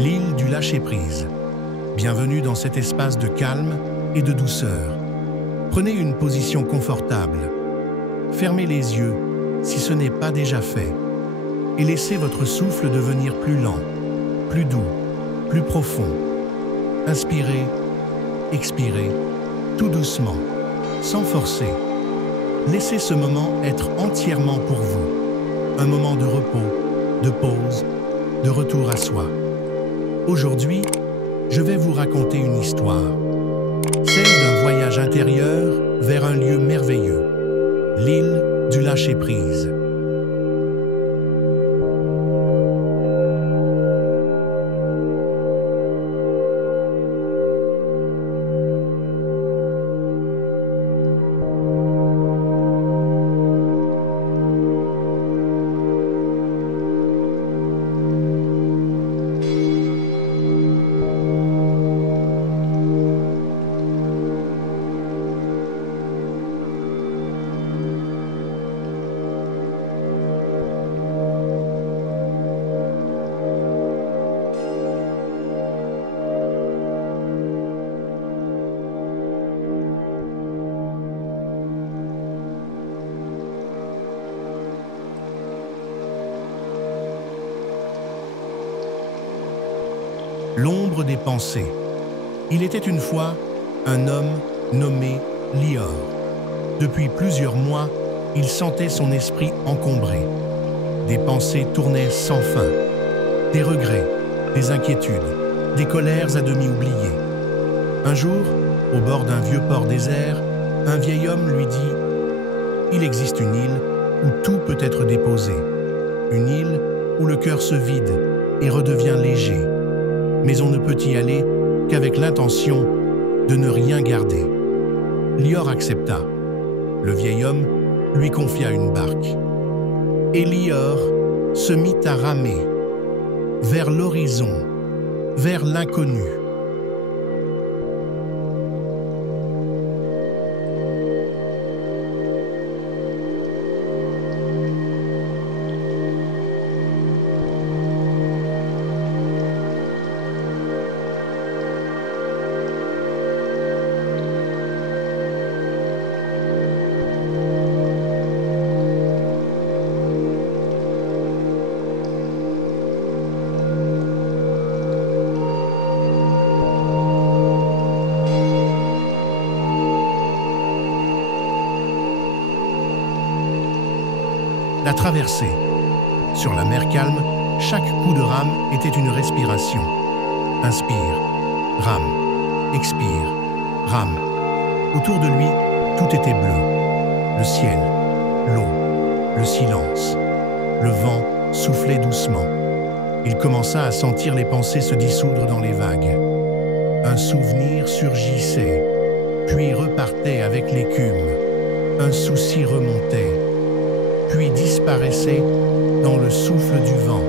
L'île du lâcher-prise. Bienvenue dans cet espace de calme et de douceur. Prenez une position confortable. Fermez les yeux si ce n'est pas déjà fait. Et laissez votre souffle devenir plus lent, plus doux, plus profond. Inspirez, expirez, tout doucement, sans forcer. Laissez ce moment être entièrement pour vous. Un moment de repos, de pause, de retour à soi. Aujourd'hui, je vais vous raconter une histoire. Celle d'un voyage intérieur vers un lieu merveilleux. L'île du lâcher-prise. L'ombre des pensées. Il était une fois un homme nommé Lior. Depuis plusieurs mois, il sentait son esprit encombré. Des pensées tournaient sans fin. Des regrets, des inquiétudes, des colères à demi oubliées. Un jour, au bord d'un vieux port désert, un vieil homme lui dit « Il existe une île où tout peut être déposé. Une île où le cœur se vide et redevient léger. Mais on ne peut y aller qu'avec l'intention de ne rien garder. » Lior accepta. Le vieil homme lui confia une barque. Et Lior se mit à ramer vers l'horizon, vers l'inconnu. La traversée. Sur la mer calme, chaque coup de rame était une respiration. Inspire, rame, expire, rame. Autour de lui, tout était bleu. Le ciel, l'eau, le silence. Le vent soufflait doucement. Il commença à sentir les pensées se dissoudre dans les vagues. Un souvenir surgissait, puis repartait avec l'écume. Un souci remontait, puis disparaissait dans le souffle du vent.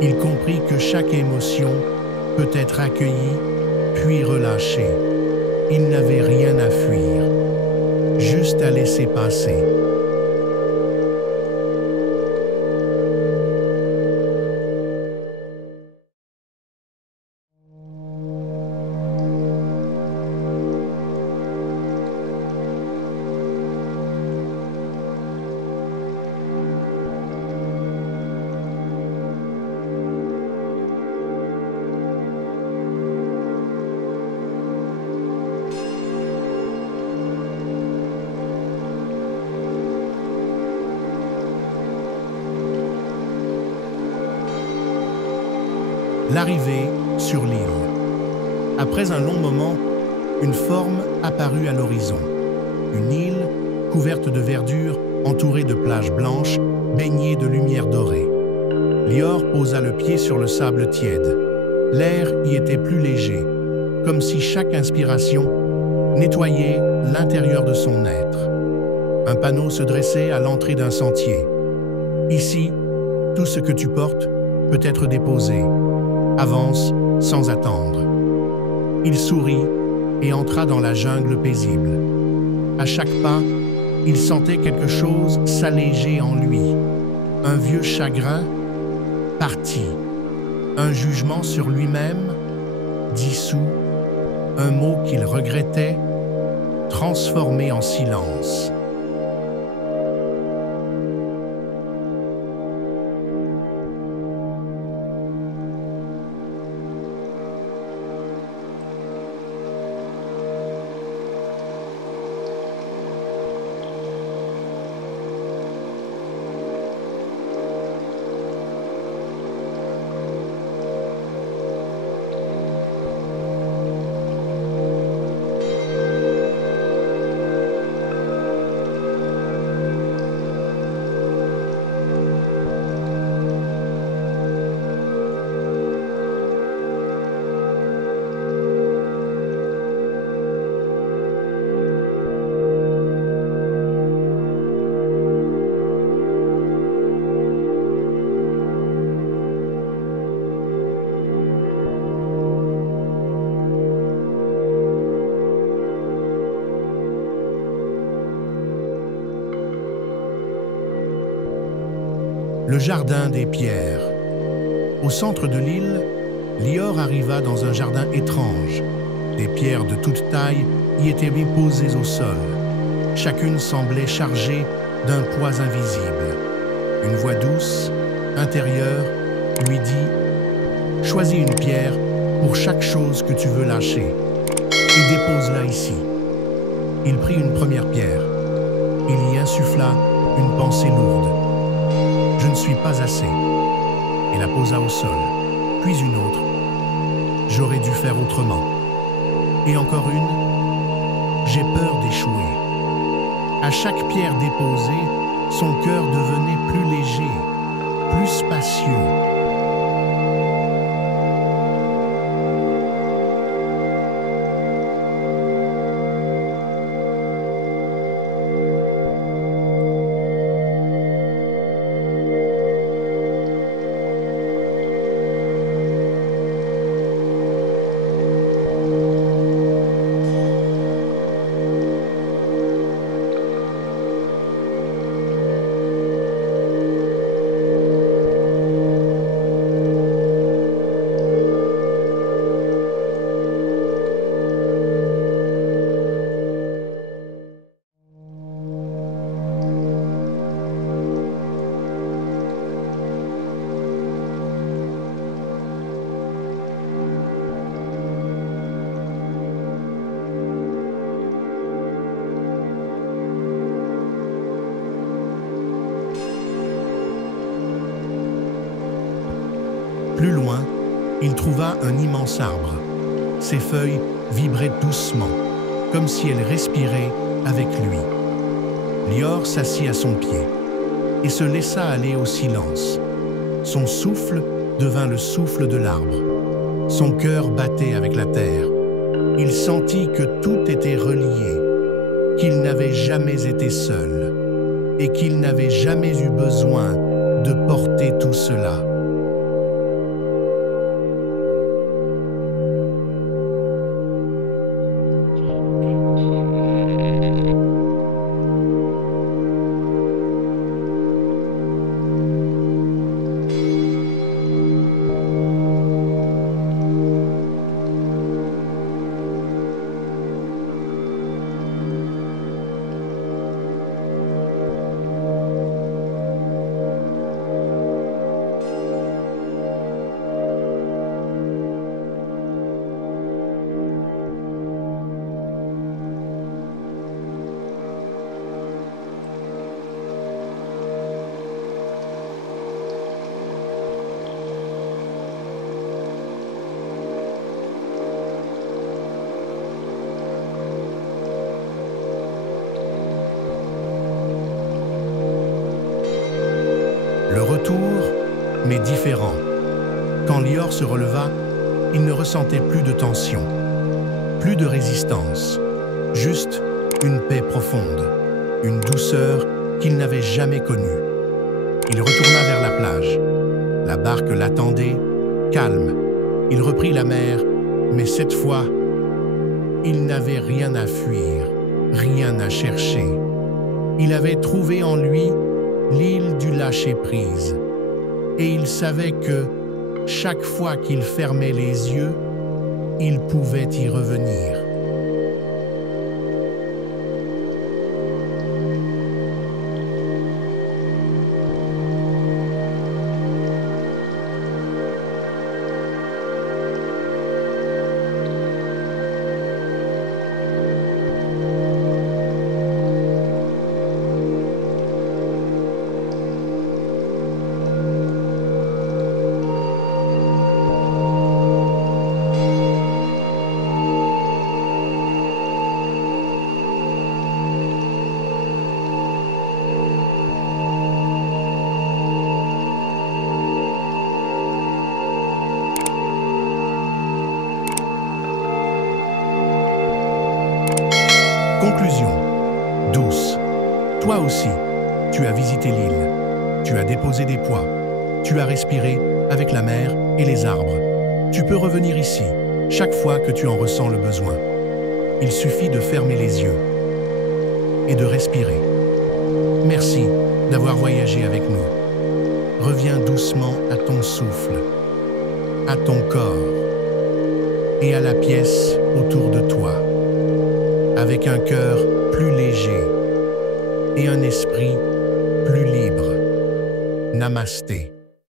Il comprit que chaque émotion peut être accueillie, puis relâchée. Il n'avait rien à fuir, juste à laisser passer. L'arrivée sur l'île. Après un long moment, une forme apparut à l'horizon. Une île couverte de verdure, entourée de plages blanches, baignée de lumière dorée. Lior posa le pied sur le sable tiède. L'air y était plus léger, comme si chaque inspiration nettoyait l'intérieur de son être. Un panneau se dressait à l'entrée d'un sentier. Ici, tout ce que tu portes peut être déposé. Avance sans attendre. Il sourit et entra dans la jungle paisible. À chaque pas, il sentait quelque chose s'alléger en lui. Un vieux chagrin parti. un jugement sur lui-même, dissous, un mot qu'il regrettait, transformé en silence. Le jardin des pierres. Au centre de l'île, Lior arriva dans un jardin étrange. Des pierres de toute taille y étaient posées au sol. Chacune semblait chargée d'un poids invisible. Une voix douce, intérieure, lui dit « Choisis une pierre pour chaque chose que tu veux lâcher et dépose-la ici. » Il prit une première pierre. Il y insuffla une pensée lourde. « Je ne suis pas assez. » Et la posa au sol. Puis une autre. « J'aurais dû faire autrement. » Et encore une. « J'ai peur d'échouer. » À chaque pierre déposée, son cœur devenait plus léger, plus spacieux. Plus loin, il trouva un immense arbre. Ses feuilles vibraient doucement, comme si elles respiraient avec lui. Lior s'assit à son pied et se laissa aller au silence. Son souffle devint le souffle de l'arbre. Son cœur battait avec la terre. Il sentit que tout était relié, qu'il n'avait jamais été seul et qu'il n'avait jamais eu besoin de porter tout cela. Le retour, mais différent. Quand Lior se releva, il ne ressentait plus de tension, plus de résistance, juste une paix profonde, une douceur qu'il n'avait jamais connue. Il retourna vers la plage. La barque l'attendait, calme. Il reprit la mer, mais cette fois, il n'avait rien à fuir, rien à chercher. Il avait trouvé en lui l'île du lâcher-prise. Et il savait que, Chaque fois qu'il fermait les yeux, il pouvait y revenir. Conclusion. Douce. Toi aussi, tu as visité l'île. Tu as déposé des poids. Tu as respiré avec la mer et les arbres. Tu peux revenir ici, chaque fois que tu en ressens le besoin. Il suffit de fermer les yeux et de respirer. Merci d'avoir voyagé avec nous. Reviens doucement à ton souffle, à ton corps et à la pièce autour de toi, avec un cœur plus léger et un esprit plus libre. Namasté.